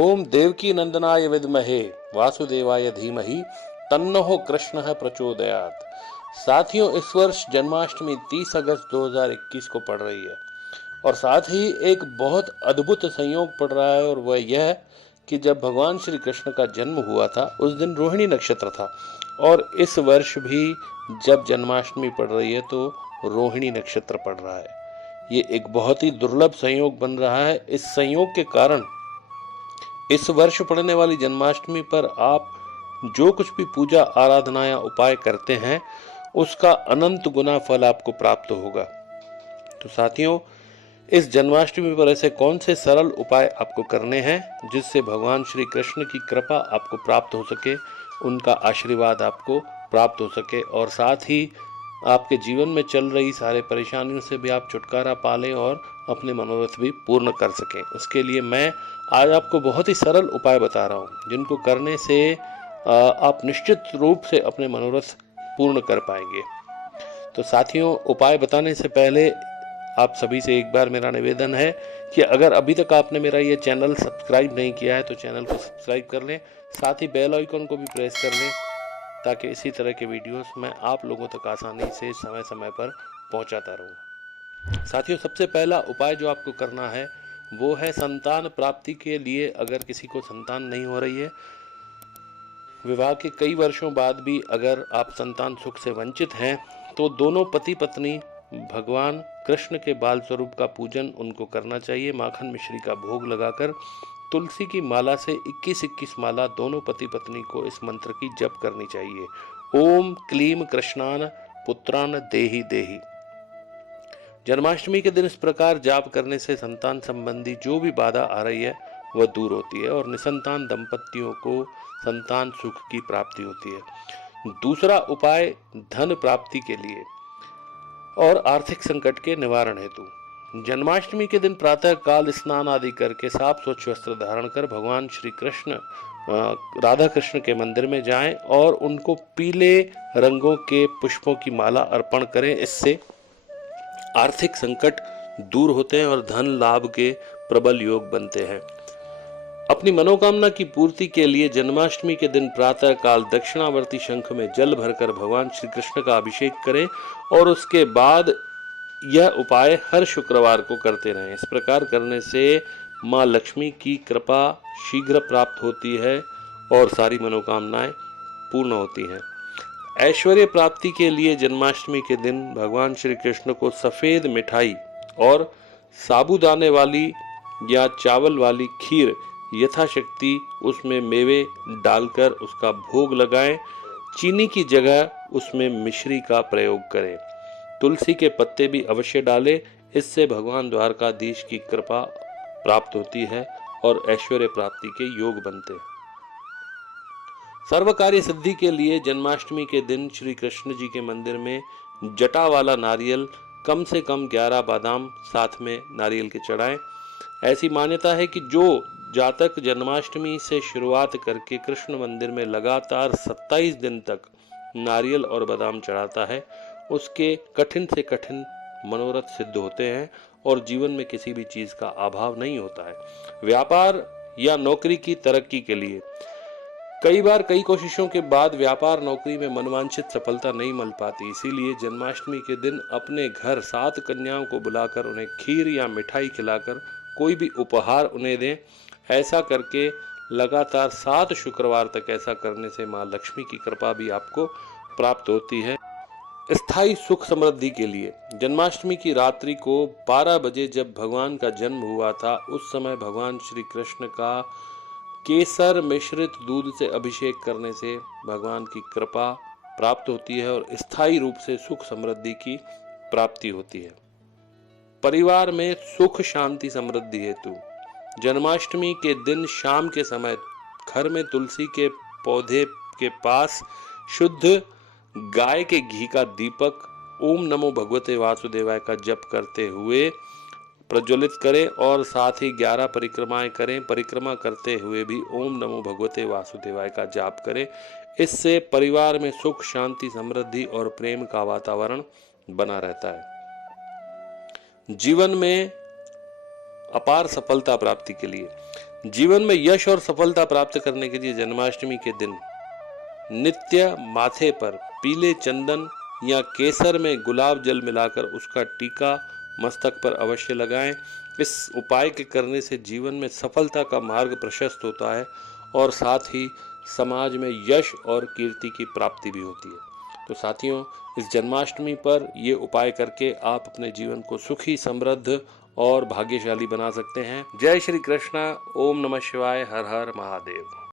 ओम देवकी नंदनाय विद्महे वासुदेवाय धीमहि तन्नो कृष्णः प्रचोदयात्। साथियों, इस वर्ष जन्माष्टमी 30 अगस्त 2021 को पड़ रही है और साथ ही एक बहुत अद्भुत संयोग पड़ रहा है, और वह यह कि जब भगवान श्री कृष्ण का जन्म हुआ था उस दिन रोहिणी नक्षत्र था, और इस वर्ष भी जब जन्माष्टमी पड़ रही है तो रोहिणी नक्षत्र पड़ रहा है। ये एक बहुत ही दुर्लभ संयोग बन रहा है। इस संयोग के कारण इस वर्ष पड़ने वाली जन्माष्टमी पर आप जो कुछ भी पूजा आराधना या उपाय करते हैं उसका अनंत गुना फल आपको प्राप्त होगा। तो साथियों, इस जन्माष्टमी पर ऐसे कौन से सरल उपाय आपको करने हैं जिससे भगवान श्री कृष्ण की कृपा आपको प्राप्त हो सके, उनका आशीर्वाद आपको प्राप्त हो सके, और साथ ही आपके जीवन में चल रही सारे परेशानियों से भी आप छुटकारा पा लें और अपने मनोरथ भी पूर्ण कर सकें। उसके लिए मैं आज आपको बहुत ही सरल उपाय बता रहा हूं जिनको करने से आप निश्चित रूप से अपने मनोरथ पूर्ण कर पाएंगे। तो साथियों, उपाय बताने से पहले आप सभी से एक बार मेरा निवेदन है कि अगर अभी तक आपने मेरा ये चैनल सब्सक्राइब नहीं किया है तो चैनल को सब्सक्राइब कर लें, साथ ही बेल आइकन को भी प्रेस कर लें ताकि इसी तरह के वीडियोस मैं आप लोगों तक आसानी से समय समय पर पहुंचाता रहूं। साथियों, सबसे पहला उपाय जो आपको करना है वो है संतान प्राप्ति के लिए। अगर किसी को संतान नहीं हो रही है, विवाह के कई वर्षों बाद भी अगर आप संतान सुख से वंचित हैं, तो दोनों पति पत्नी भगवान कृष्ण के बाल स्वरूप का पूजन उनको करना चाहिए। माखन मिश्री का भोग लगाकर तुलसी की माला से 21-21 माला दोनों पति पत्नी को इस मंत्र की जप करनी चाहिए। ओम क्लीम कृष्णान पुत्रान देहि देहि। जन्माष्टमी के दिन इस प्रकार जाप करने से संतान संबंधी जो भी बाधा आ रही है वह दूर होती है और निसंतान दंपतियों को संतान सुख की प्राप्ति होती है। दूसरा उपाय धन प्राप्ति के लिए और आर्थिक संकट के निवारण हेतु। जन्माष्टमी के दिन प्रातः काल स्नान आदि करके साफ स्वच्छ वस्त्र धारण कर भगवान श्री कृष्ण राधा कृष्ण के मंदिर में जाएं और उनको पीले रंगों के पुष्पों की माला अर्पण करें। इससे आर्थिक संकट दूर होते हैं और धन लाभ के प्रबल योग बनते हैं। अपनी मनोकामना की पूर्ति के लिए जन्माष्टमी के दिन प्रातः काल दक्षिणावर्ती शंख में जल भरकर भगवान श्री कृष्ण का अभिषेक करें और उसके बाद यह उपाय हर शुक्रवार को करते रहें। इस प्रकार करने से मां लक्ष्मी की कृपा शीघ्र प्राप्त होती है और सारी मनोकामनाएं पूर्ण होती हैं। ऐश्वर्य प्राप्ति के लिए जन्माष्टमी के दिन भगवान श्री कृष्ण को सफेद मिठाई और साबूदाने वाली या चावल वाली खीर यथाशक्ति उसमें मेवे डालकर उसका भोग लगाएं। चीनी की जगह उसमें मिश्री का प्रयोग करें। तुलसी के पत्ते भी अवश्य डालें। इससे भगवान द्वारकाधीश की कृपा प्राप्त होती है और ऐश्वर्य प्राप्ति के योग बनते हैं। सर्व कार्य सिद्धि के लिए जन्माष्टमी के दिन श्री कृष्ण जी के मंदिर में जटा वाला नारियल कम से कम 11 बादाम साथ में नारियल के चढ़ाएं। ऐसी मान्यता है कि जो जातक जन्माष्टमी से शुरुआत करके कृष्ण मंदिर में लगातार 27 दिन तक नारियल और बादाम चढ़ाता है उसके कठिन से कठिन मनोरथ सिद्ध होते हैं और जीवन में किसी भी चीज का अभाव नहीं होता है। व्यापार या नौकरी की तरक्की के लिए कई बार कई कोशिशों के बाद व्यापार नौकरी में मनवांछित सफलता नहीं मिल पाती, इसीलिए जन्माष्टमी के दिन अपने घर 7 कन्याओं को बुलाकर उन्हें खीर या मिठाई खिलाकर कोई भी उपहार उन्हें दें। ऐसा करके लगातार 7 शुक्रवार तक ऐसा करने से मां लक्ष्मी की कृपा भी आपको प्राप्त होती है। स्थायी सुख समृद्धि के लिए जन्माष्टमी की रात्रि को 12 बजे जब भगवान का जन्म हुआ था उस समय भगवान श्री कृष्ण का केसर मिश्रित दूध से अभिषेक करने से भगवान की कृपा प्राप्त होती है और स्थायी रूप से सुख समृद्धि की प्राप्ति होती है। परिवार में सुख शांति समृद्धि हेतु जन्माष्टमी के दिन शाम के समय घर में तुलसी के पौधे के पास शुद्ध गाय के घी का दीपक ओम नमो भगवते वासुदेवाय का जप करते हुए प्रज्वलित करें और साथ ही 11 परिक्रमाएं करें। परिक्रमा करते हुए भी ओम नमो भगवते वासुदेवाय का जाप करें। इससे परिवार में सुख शांति समृद्धि और प्रेम का वातावरण बना रहता है। जीवन में अपार सफलता प्राप्ति के लिए जीवन में यश और सफलता प्राप्त करने के लिए जन्माष्टमी के दिन नित्य माथे पर पीले चंदन या केसर में गुलाब जल मिलाकर उसका टीका मस्तक पर अवश्य लगाएं। इस उपाय के करने से जीवन में सफलता का मार्ग प्रशस्त होता है और साथ ही समाज में यश और कीर्ति की प्राप्ति भी होती है। तो साथियों, इस जन्माष्टमी पर ये उपाय करके आप अपने जीवन को सुखी, समृद्ध और भाग्यशाली बना सकते हैं। जय श्री कृष्णा। ओम नमः शिवाय। हर हर महादेव।